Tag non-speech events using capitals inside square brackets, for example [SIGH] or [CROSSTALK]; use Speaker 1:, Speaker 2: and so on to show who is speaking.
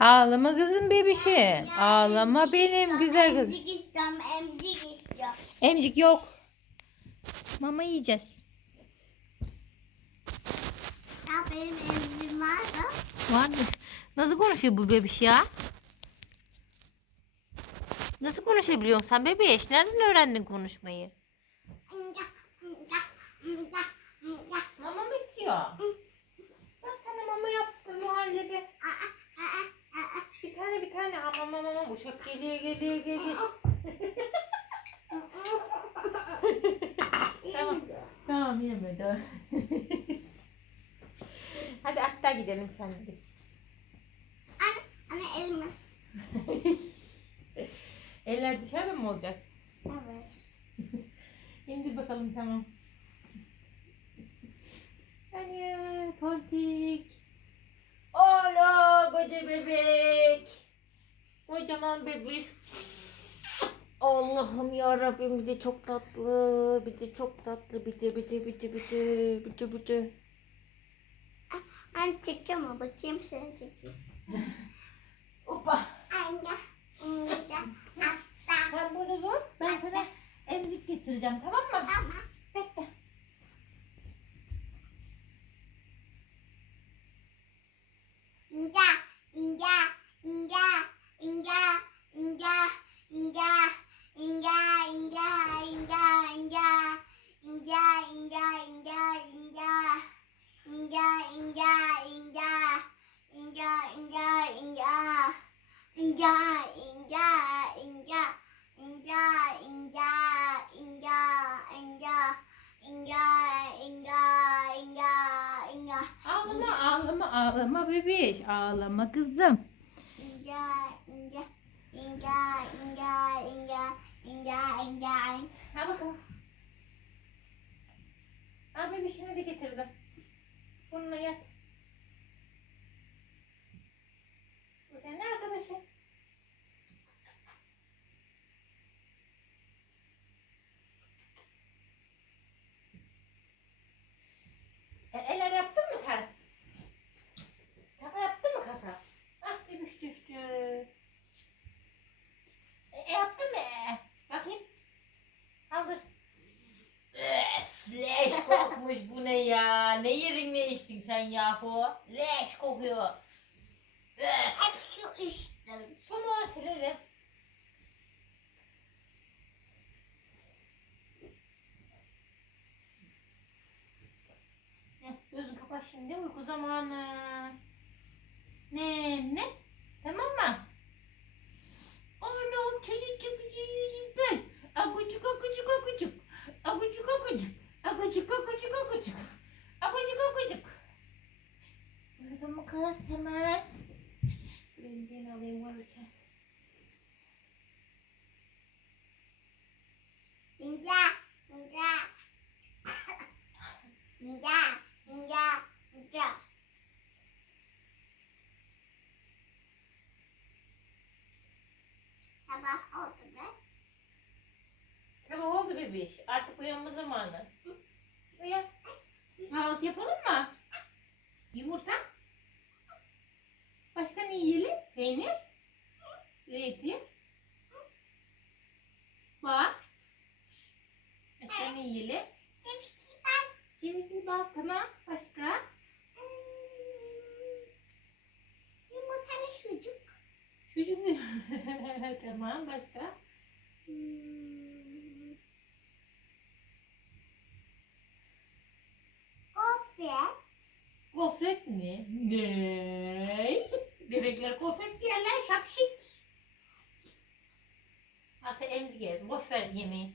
Speaker 1: Ağlama kızım bebişim. Ağlama benim güzel kızım.
Speaker 2: Emcik istiyorum, emcik istiyorum.
Speaker 1: Emcik yok. Mama yiyeceğiz.
Speaker 2: Ya benim emcim var da.
Speaker 1: Var mı? Nasıl konuşuyor bu bebiş ya? Nasıl konuşabiliyorsun sen bebiş? Nereden öğrendin konuşmayı? Mama mı istiyor? Bak sana mama yaptım muhallebi. Bir tane bir tane mama uçak geliyor geliyor geliyor. [LAUGHS] tamam. Tamam yeme tamam. [LAUGHS] Hadi hatta gidelim sen de biz.
Speaker 2: Anne, anne elime. [LAUGHS]
Speaker 1: Eller dışarıda mı olacak?
Speaker 2: Evet.
Speaker 1: İndir bakalım tamam. Anne tontik. Ola koca bebek. Kocaman bebek. Allah'ım ya Rabbim bir de çok tatlı, bir de çok tatlı, bir de bir de bir de bir de bir de bir de.
Speaker 2: Anne çekiyor mu? Bakayım seni çekiyor. [LAUGHS]
Speaker 1: Hoppa.
Speaker 2: Anne. Anne.
Speaker 1: Sen burada dur. Ben sana emzik getireceğim tamam mı? Ağlama ağlama ağlama bebiş. Ağlama kızım.
Speaker 2: İnga. İnga. İnga. İnga. İnga. İnga. İnga.
Speaker 1: Ha bakalım. Al bebişini de getirdim. Bununla yat. Bu senin arkadaşın. E, eller yaptın mı sen? Kaka yaptın mı kaka? Ah bebiş düştü. E, e, yaptın mı? E, Bakayım. Kaldır. Öf, leş kokmuş bu ne ya? Ne yerin ne içtin sen yahu? Leş kokuyor. Öf.
Speaker 2: Hep su içtim.
Speaker 1: Silelim. Heh, Gözünü kapat şimdi uyku zamanı. Ne ne? Tamam mı? Anam seni çok Burada mı kız hemen? Benzin alayım varken.
Speaker 2: İnga. İnga. İnga. İnga. İnga. Sabah oldu da.
Speaker 1: Sabah oldu bebiş. Artık uyanma zamanı. Uyan. Kahvaltı yapalım mı? Yumurta. Başka ne yiyelim? Peynir. Zeytin. Bak. Başka ne yiyelim?
Speaker 2: Demiştim ben.
Speaker 1: Cevizli bal tamam. Başka?
Speaker 2: Yumurtalı sucuk.
Speaker 1: Çocuk. [LAUGHS] tamam. Başka?
Speaker 2: Hmm, Gofret.
Speaker 1: Gofret mi? Ne? Bebekler kofret diyorlar şapşik. Asıl emzige boş ver yemeği.